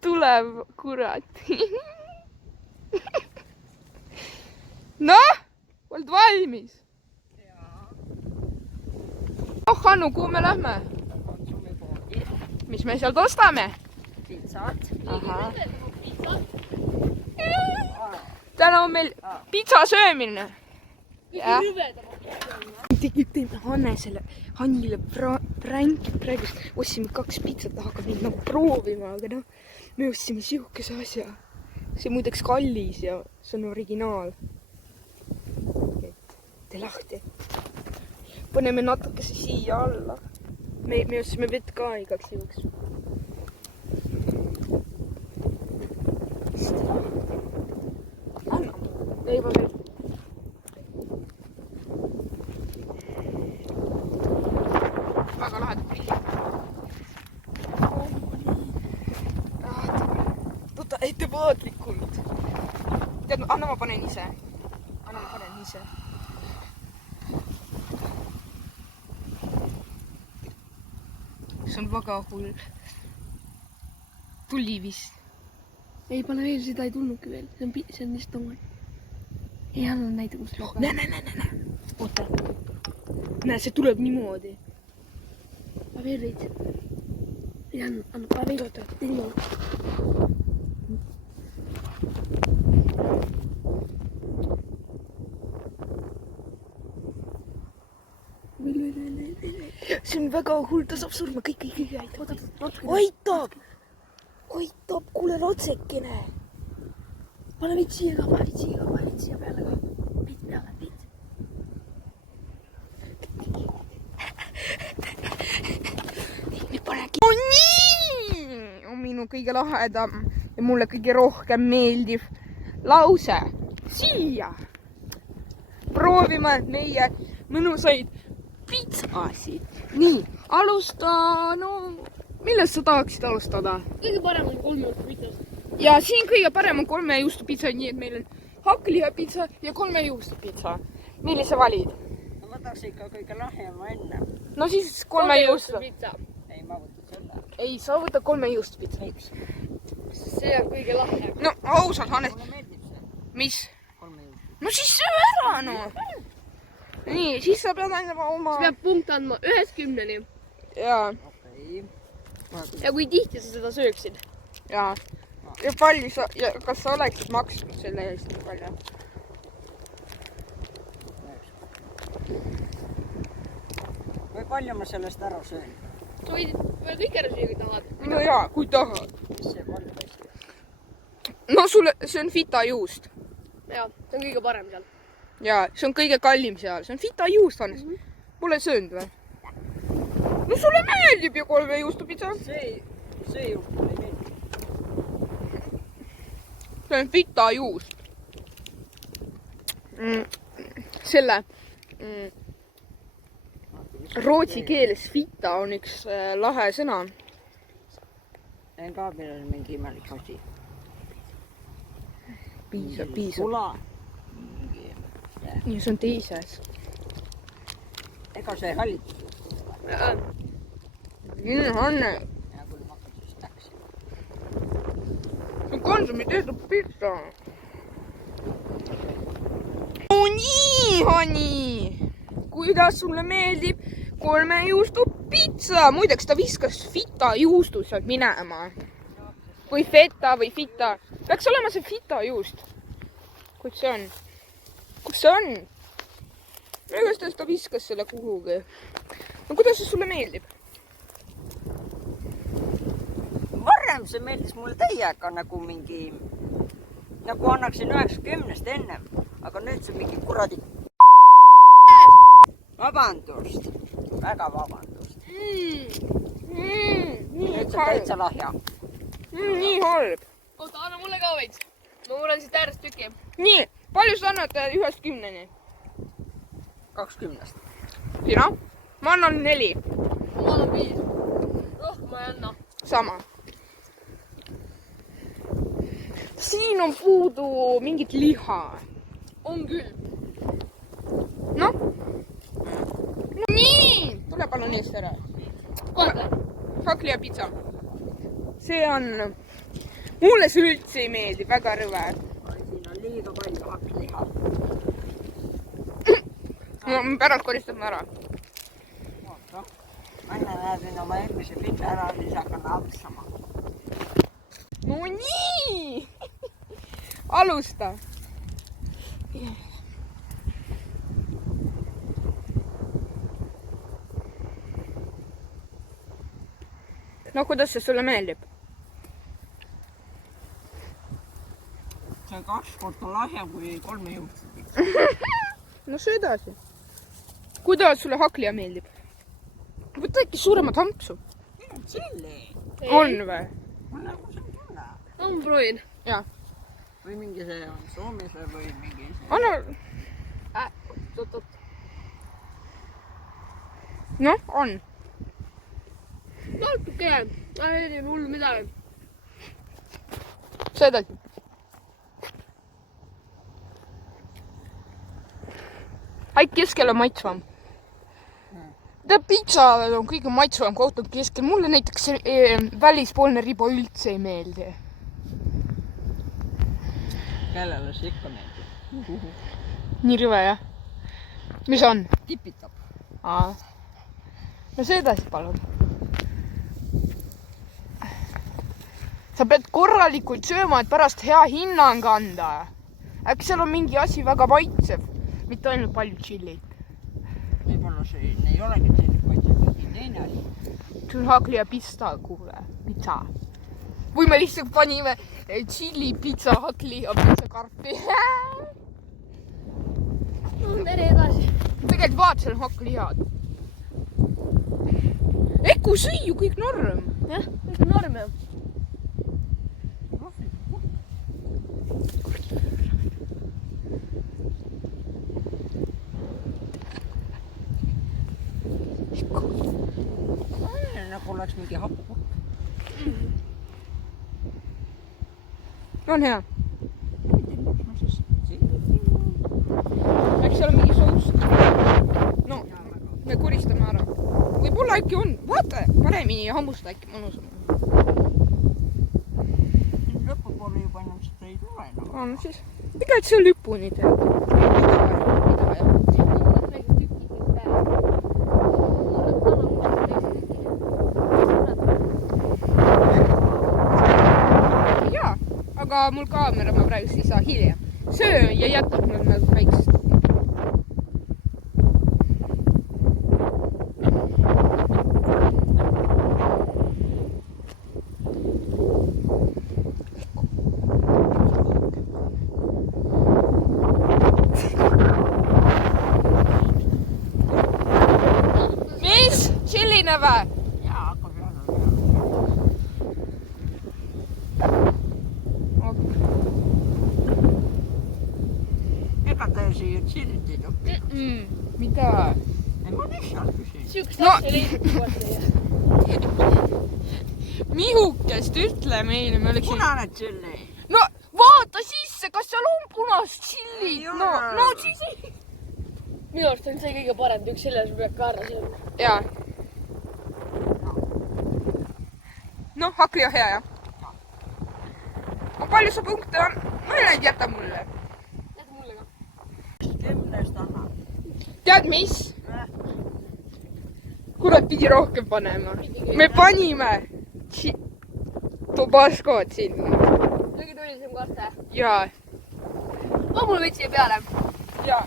Tuleb, kurat. Noh, oled valmis? Oh, Hannu, kuhu me lähme? Mis me sealt ostame? Pitsat. Täna on meil pitsa söömine. Tegime Hannesele, Hannile pränki praegu. Ostsime 2 pitsat, ta hakkab neid nagu proovima, aga noh, me ostsime sihukese asja. See muideks kallis ja see on originaal. Tee lahti. Paneme natukese siia alla. Me ostsime vett ka igaks juhuks. Anna. Leiba veel. Väga lahedad prillid. Võta ettevaatlikult. Tead, anna ma panen ise. See on väga hull. Tuli vist. Ei pane veel, seda ei tulnudki veel. See on vist toon. Ei anna näida, kus tuleb. Näe. Oota. Näe, see tuleb niimoodi. Ma veel veits. Ei anna. Ma veel. Oota. See on väga hull, ta saab surma, kõik aitab. Aitab, kuule ratsekene. Pane veits siia ka, pane siia peale ka. Veits peale. Nüüd panegi. Oh nii! On minu kõige lahedam ja mulle kõige rohkem meeldiv lause. Siia! Proovime meie mõnusaid pitsasid. Nii, alusta, millest sa tahaksid alustada? Kõige parem on 3 juustu pitsas. Ja siin kõige parem on 3 juustu pitsa, nii et meil on hakklihapitsa ja 3 juustu pitsa. Millise valid? Ma võtaks ikka kõige lahjema enne. No siis 3 juustu. Ei, ma võtan selle. Ei, sa võta 3 juustu pitsa. See on kõige lahjem. No ausalt, Hannes. Mulle meeldib see. Mis? 3 juustu. No siis söö ära, no. Nii, siis sa pead andma oma... Sa pead punkt andma 1-10-ni. Jaa. Okei. Ja kui tihti sa seda sööksid? Jaa. Ja palju sa... Ja kas sa oleksid maksnud selle eest nii palju? Või palju ma sellest ära söön? Sa võid kõik ära süüa, kui tahad. No jaa, kui tahad. Mis see palju paistab? No sulle... See on fita juust. Jaa, see on kõige parem seal. Jaa, see on kõige kallim seal. See on fita juust, Hannes. Pole söönud või? No sulle meeldib ju 3 juustu pitsa. See juust mulle ei meeldib. See on fita juust. Selle rootsi keeles fita on üks lahe sõna. Kaabil on mingi imelik asi. Piisab. Sula. Ja see on teises. Ega see hallitus. Hanne. Ja kui ma hakkan siis täksima. See on Konsumi tehtud pitsa. No nii, Hanni. Kuidas sulle meeldib 3 juustu pitsa? Muideks ta viskas fita juustu sealt minema. Või feta või fita. Peaks olema see fita juust. Kus see on? Kus see on? Igatahes ta viskas selle kuhugi. No kuidas see sulle meeldib? Varem see meeldis mulle täiega nagu mingi... Nagu annaksin 9-10 ennem. Aga nüüd see mingi kuradi... Vabandust. Väga vabandust. Nüüd see täitsa lahja. Nii halb. Oota, anna mulle ka veits. Ma murran siit äärest tüki. Nii, palju sa annad 1-10-ni? 20. Sina? Ma annan 4. Ma annan 5. Rohkem ma ei anna. Sama. Siin on puudu mingit liha. On küll. Noh. No nii! Tule palun eest ära. Vaata. Hakklihapitsa. see on, mulle see üldse ei meeldi, väga rõve. Siin on liiga palju hakkliha. No, pärast koristame ära. Oota. Anna näedin oma eelmise pita ära, siis hakkan apsama. No nii! Alusta. No kuidas see sulle meeldib? See 2 korda lahjem kui 3 juhtsid. No see edasi. Kuidas sulle hakkliha meeldib? Võta äkki suuremat hampsu. Tšilli. On või? On nagu see tunne. No ma proovin. Jaa. Või mingi see on Soomise või mingi see. Anna. Oot. Noh, on. Natuke. Ei hullu midagi. See edasi. Aik keskel on maitsvam. Tead, pitsa on kõige maitsvam koht on keskel. Mulle näiteks välispoolne riba üldse ei meeldi. Kellele see ikka meeldib? Nii rõve, jah? Mis on? Tipitab. Aa. No see edasi, palun. Sa pead korralikult sööma, et pärast hea hinnang anda. Äkki seal on mingi asi väga maitsev, mitte ainult palju tšillit. Võib-olla see ei olegi tšillit, vaid see on mingi teine asi. See on hakkliha pista, kuule, pitsa. Või me lihtsalt panime tšilli, pitsa, hakkliha, pitsa, karpi. No tere edasi. Tegelikult vaat, seal on hakklihad. Eku sõi ju kõik norm. Jah, kõik on norm jah. Nagu oleks mingi happu. On hea. Äkki seal on mingi soust? No, me koristame ära. Võib-olla äkki on. Vaata, paremini hammusta äkki mõnusam. Lõpupoole juba enam seda ei tule. No siis, tegelikult see lõpuni tead. Mida jah? Mõned väiksed tükid kõik peale. Mõned kanamused väiksed tükid. Jaa, aga mul kaamera ma praegu ei saa hiljem. Söö ja jätab mul nagu väiksest. Mis? Chilline või? Jaa, hakkab jälle. Ega te siia tšillit ei topi? Mida? Ei, ma lihtsalt küsin. Siukest No. asja leidnud kohe. Mihukest ütle meile, me oleks... Punane tšilli. No vaata sisse, kas seal on punast chillit? Ei No, ole. no siis ei... Minu arust on see kõige parem tükk, selles peab ka ära sööma. Jaa. Noh, hakkliha hea, jah. Aga palju sa punkte on? Mõned jäta mulle. Jäta mulle ka. 10 annab. Tead mis? Kurat, pidi rohkem panema. Me panime Tobaskot sinna. Kõige tulisem karte. Jaa. Ma mul võtsin peale. Jaa.